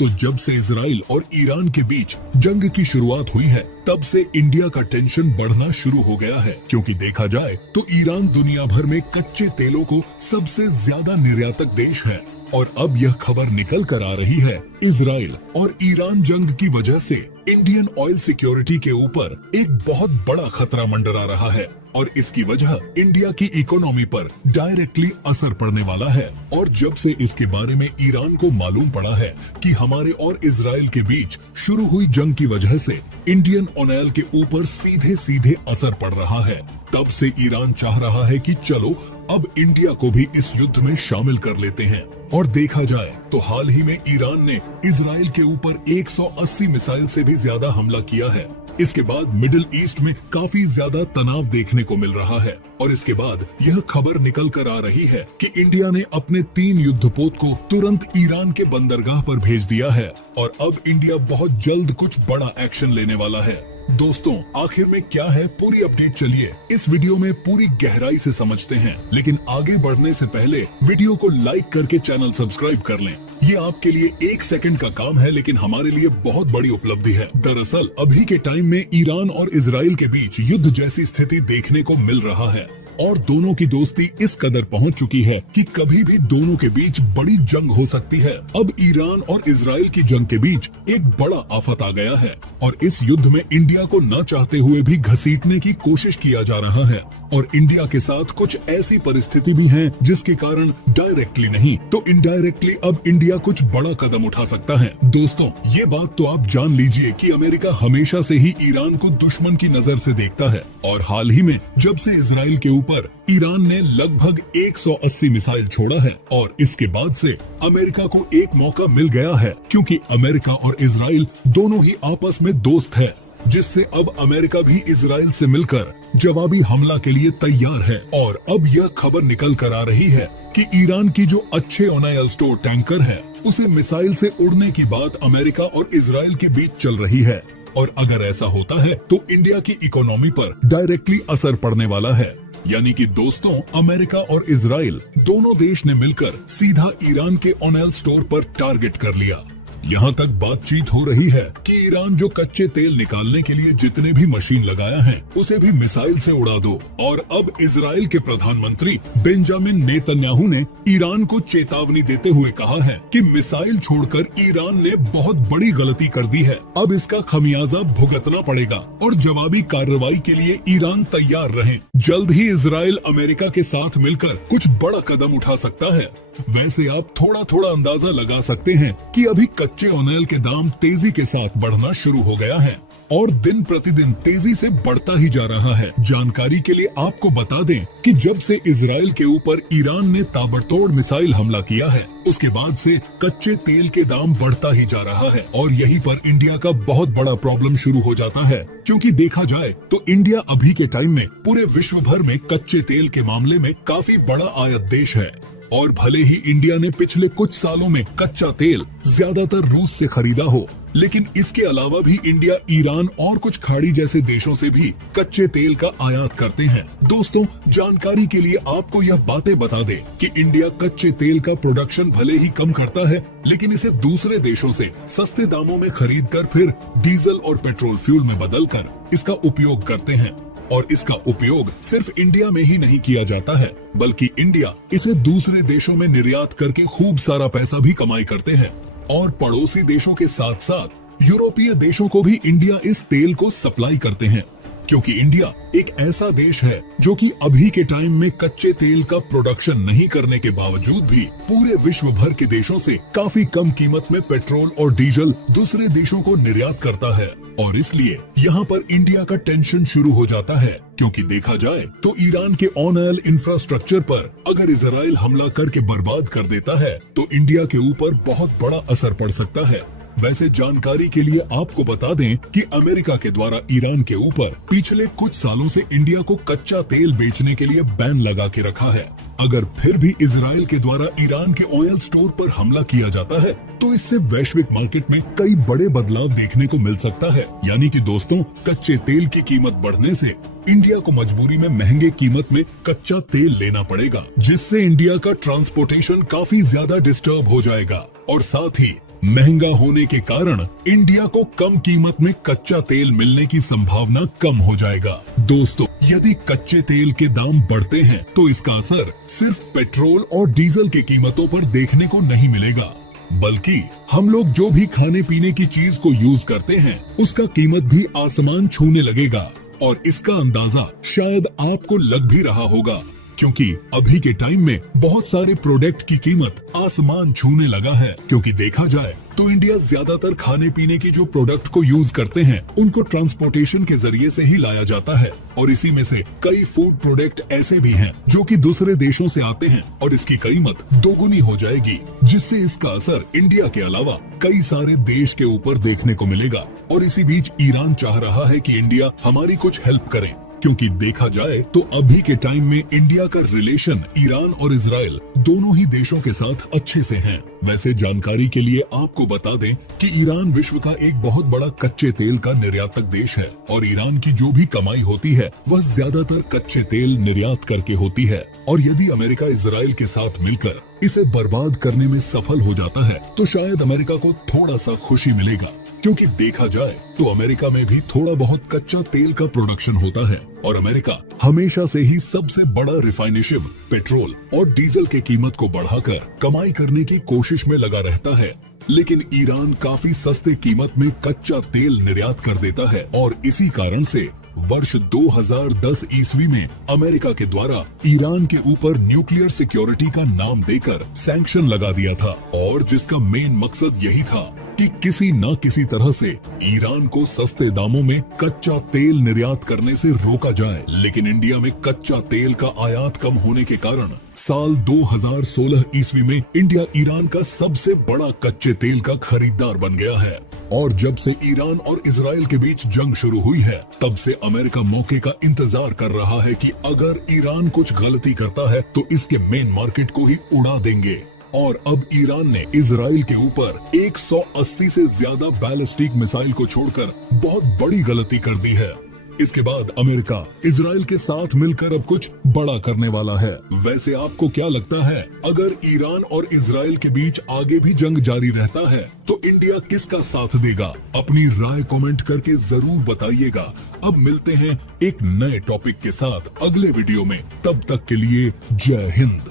तो जब से इजराइल और ईरान के बीच जंग की शुरुआत हुई है तब से इंडिया का टेंशन बढ़ना शुरू हो गया है, क्योंकि देखा जाए तो ईरान दुनिया भर में कच्चे तेलों को सबसे ज्यादा निर्यातक देश है। और अब यह खबर निकल कर आ रही है, इजराइल और ईरान जंग की वजह से इंडियन ऑयल सिक्योरिटी के ऊपर एक बहुत बड़ा खतरा मंडरा रहा है और इसकी वजह इंडिया की इकोनॉमी पर डायरेक्टली असर पड़ने वाला है। और जब से इसके बारे में ईरान को मालूम पड़ा है कि हमारे और इजराइल के बीच शुरू हुई जंग की वजह से इंडियन ऑयल के ऊपर सीधे सीधे असर पड़ रहा है, तब से ईरान चाह रहा है कि चलो अब इंडिया को भी इस युद्ध में शामिल कर लेते हैं। और देखा जाए तो हाल ही में ईरान ने इजराइल के ऊपर 180 मिसाइल से भी ज्यादा हमला किया है। इसके बाद मिडिल ईस्ट में काफी ज्यादा तनाव देखने को मिल रहा है और इसके बाद यह खबर निकल कर आ रही है कि इंडिया ने अपने 3 युद्धपोत को तुरंत ईरान के बंदरगाह पर भेज दिया है और अब इंडिया बहुत जल्द कुछ बड़ा एक्शन लेने वाला है। दोस्तों, आखिर में क्या है पूरी अपडेट, चलिए इस वीडियो में पूरी गहराई से समझते हैं। लेकिन आगे बढ़ने से पहले वीडियो को लाइक करके चैनल सब्सक्राइब कर लें। ये आपके लिए 1 सेकंड का काम है, लेकिन हमारे लिए बहुत बड़ी उपलब्धि है। दरअसल अभी के टाइम में ईरान और इजराइल के बीच युद्ध जैसी स्थिति देखने को मिल रहा है और दोनों की दोस्ती इस कदर पहुंच चुकी है कि कभी भी दोनों के बीच बड़ी जंग हो सकती है। अब ईरान और इजराइल की जंग के बीच एक बड़ा आफत आ गया है और इस युद्ध में इंडिया को न चाहते हुए भी घसीटने की कोशिश किया जा रहा है और इंडिया के साथ कुछ ऐसी परिस्थिति भी है जिसके कारण डायरेक्टली नहीं तो इनडायरेक्टली अब इंडिया कुछ बड़ा कदम उठा सकता है। दोस्तों, ये बात तो आप जान लीजिए कि अमेरिका हमेशा से ही ईरान को दुश्मन की नजर से देखता है और हाल ही में जब से इजराइल के ऊपर ईरान ने लगभग 180 मिसाइल छोड़ा है और इसके बाद से अमेरिका को एक मौका मिल गया है, क्योंकि अमेरिका और इजराइल दोनों ही आपस में दोस्त है, जिससे अब अमेरिका भी इजराइल से मिलकर जवाबी हमला के लिए तैयार है। और अब यह खबर निकल कर आ रही है कि ईरान की जो अच्छे ऑयल स्टोर टैंकर है उसे मिसाइल से उड़ने की बात अमेरिका और इजराइल के बीच चल रही है और अगर ऐसा होता है तो इंडिया की इकोनॉमी पर डायरेक्टली असर पड़ने वाला है। यानी कि दोस्तों, अमेरिका और इजराइल दोनों देश ने मिलकर सीधा ईरान के ऑयल स्टोर पर टारगेट कर लिया। यहाँ तक बातचीत हो रही है कि ईरान जो कच्चे तेल निकालने के लिए जितने भी मशीन लगाया है उसे भी मिसाइल से उड़ा दो। और अब इजराइल के प्रधानमंत्री बेंजामिन नेतन्याहू ने ईरान को चेतावनी देते हुए कहा है कि मिसाइल छोड़कर ईरान ने बहुत बड़ी गलती कर दी है, अब इसका खमियाजा भुगतना पड़ेगा और जवाबी कार्रवाई के लिए ईरान तैयार रहे। जल्द ही इजराइल अमेरिका के साथ मिलकर कुछ बड़ा कदम उठा सकता है। वैसे आप थोड़ा थोड़ा अंदाजा लगा सकते हैं कि अभी कच्चे ऑयल के दाम तेजी के साथ बढ़ना शुरू हो गया है और दिन प्रतिदिन तेजी से बढ़ता ही जा रहा है। जानकारी के लिए आपको बता दें कि जब से इजराइल के ऊपर ईरान ने ताबड़तोड़ मिसाइल हमला किया है उसके बाद से कच्चे तेल के दाम बढ़ता ही जा रहा है और यहीं पर इंडिया का बहुत बड़ा प्रॉब्लम शुरू हो जाता है, क्योंकि देखा जाए तो इंडिया अभी के टाइम में पूरे विश्व भर में कच्चे तेल के मामले में काफी बड़ा आयात देश है। और भले ही इंडिया ने पिछले कुछ सालों में कच्चा तेल ज्यादातर रूस से खरीदा हो, लेकिन इसके अलावा भी इंडिया ईरान और कुछ खाड़ी जैसे देशों से भी कच्चे तेल का आयात करते हैं। दोस्तों, जानकारी के लिए आपको यह बातें बता दें कि इंडिया कच्चे तेल का प्रोडक्शन भले ही कम करता है, लेकिन इसे दूसरे देशों से सस्ते दामों में खरीद कर फिर डीजल और पेट्रोल फ्यूल में बदलकर इसका उपयोग करते हैं। और इसका उपयोग सिर्फ इंडिया में ही नहीं किया जाता है, बल्कि इंडिया इसे दूसरे देशों में निर्यात करके खूब सारा पैसा भी कमाई करते हैं और पड़ोसी देशों के साथ साथ यूरोपीय देशों को भी इंडिया इस तेल को सप्लाई करते हैं, क्योंकि इंडिया एक ऐसा देश है जो कि अभी के टाइम में कच्चे तेल का प्रोडक्शन नहीं करने के बावजूद भी पूरे विश्व भर के देशों से काफी कम कीमत में पेट्रोल और डीजल दूसरे देशों को निर्यात करता है। और इसलिए यहाँ पर इंडिया का टेंशन शुरू हो जाता है, क्योंकि देखा जाए तो ईरान के ऑयल इंफ्रास्ट्रक्चर पर अगर इजराइल हमला करके बर्बाद कर देता है तो इंडिया के ऊपर बहुत बड़ा असर पड़ सकता है। वैसे जानकारी के लिए आपको बता दें कि अमेरिका के द्वारा ईरान के ऊपर पिछले कुछ सालों से इंडिया को कच्चा तेल बेचने के लिए बैन लगा के रखा है। अगर फिर भी इजराइल के द्वारा ईरान के ऑयल स्टोर पर हमला किया जाता है तो इससे वैश्विक मार्केट में कई बड़े बदलाव देखने को मिल सकता है। यानी कि दोस्तों, कच्चे तेल की कीमत बढ़ने से इंडिया को मजबूरी में महंगे कीमत में कच्चा तेल लेना पड़ेगा, जिससे इंडिया का ट्रांसपोर्टेशन काफी ज्यादा डिस्टर्ब हो जाएगा और साथ ही महंगा होने के कारण इंडिया को कम कीमत में कच्चा तेल मिलने की संभावना कम हो जाएगा। दोस्तों, यदि कच्चे तेल के दाम बढ़ते हैं तो इसका असर सिर्फ पेट्रोल और डीजल की कीमतों पर देखने को नहीं मिलेगा, बल्कि हम लोग जो भी खाने पीने की चीज को यूज करते हैं उसका कीमत भी आसमान छूने लगेगा। और इसका अंदाजा शायद आपको लग भी रहा होगा, क्योंकि अभी के टाइम में बहुत सारे प्रोडक्ट की कीमत आसमान छूने लगा है। क्योंकि देखा जाए तो इंडिया ज्यादातर खाने पीने की जो प्रोडक्ट को यूज करते हैं उनको ट्रांसपोर्टेशन के जरिए से ही लाया जाता है, और इसी में से कई फूड प्रोडक्ट ऐसे भी हैं जो कि दूसरे देशों से आते हैं और इसकी कीमत दोगुनी हो जाएगी, जिससे इसका असर इंडिया के अलावा कई सारे देश के ऊपर देखने को मिलेगा। और इसी बीच ईरान चाह रहा है कि इंडिया हमारी कुछ हेल्प करे, क्योंकि देखा जाए तो अभी के टाइम में इंडिया का रिलेशन ईरान और इजराइल दोनों ही देशों के साथ अच्छे से हैं। वैसे जानकारी के लिए आपको बता दें कि ईरान विश्व का एक बहुत बड़ा कच्चे तेल का निर्यातक देश है, और ईरान की जो भी कमाई होती है वह ज्यादातर कच्चे तेल निर्यात करके होती है। और यदि अमेरिका इजराइल के साथ मिलकर इसे बर्बाद करने में सफल हो जाता है तो शायद अमेरिका को थोड़ा सा खुशी मिलेगा, क्योंकि देखा जाए तो अमेरिका में भी थोड़ा बहुत कच्चा तेल का प्रोडक्शन होता है, और अमेरिका हमेशा से ही सबसे बड़ा रिफाइनेशिव पेट्रोल और डीजल की कीमत को बढ़ाकर कमाई करने की कोशिश में लगा रहता है। लेकिन ईरान काफी सस्ते कीमत में कच्चा तेल निर्यात कर देता है, और इसी कारण से वर्ष 2010 ईस्वी में अमेरिका के द्वारा ईरान के ऊपर न्यूक्लियर सिक्योरिटी का नाम देकर सैंक्शन लगा दिया था, और जिसका मेन मकसद यही था कि किसी न किसी तरह से ईरान को सस्ते दामों में कच्चा तेल निर्यात करने से रोका जाए। लेकिन इंडिया में कच्चा तेल का आयात कम होने के कारण साल 2016 ईस्वी में इंडिया ईरान का सबसे बड़ा कच्चे तेल का खरीदार बन गया है। और जब से ईरान और इजराइल के बीच जंग शुरू हुई है तब से अमेरिका मौके का इंतजार कर रहा है कि अगर ईरान कुछ गलती करता है तो इसके मेन मार्केट को ही उड़ा देंगे। और अब ईरान ने इजराइल के ऊपर 180 से ज्यादा बैलिस्टिक मिसाइल को छोड़कर बहुत बड़ी गलती कर दी है। इसके बाद अमेरिका इजराइल के साथ मिलकर अब कुछ बड़ा करने वाला है। वैसे आपको क्या लगता है, अगर ईरान और इजराइल के बीच आगे भी जंग जारी रहता है तो इंडिया किसका साथ देगा? अपनी राय कमेंट करके जरूर बताइएगा। अब मिलते हैं एक नए टॉपिक के साथ अगले वीडियो में, तब तक के लिए जय हिंद।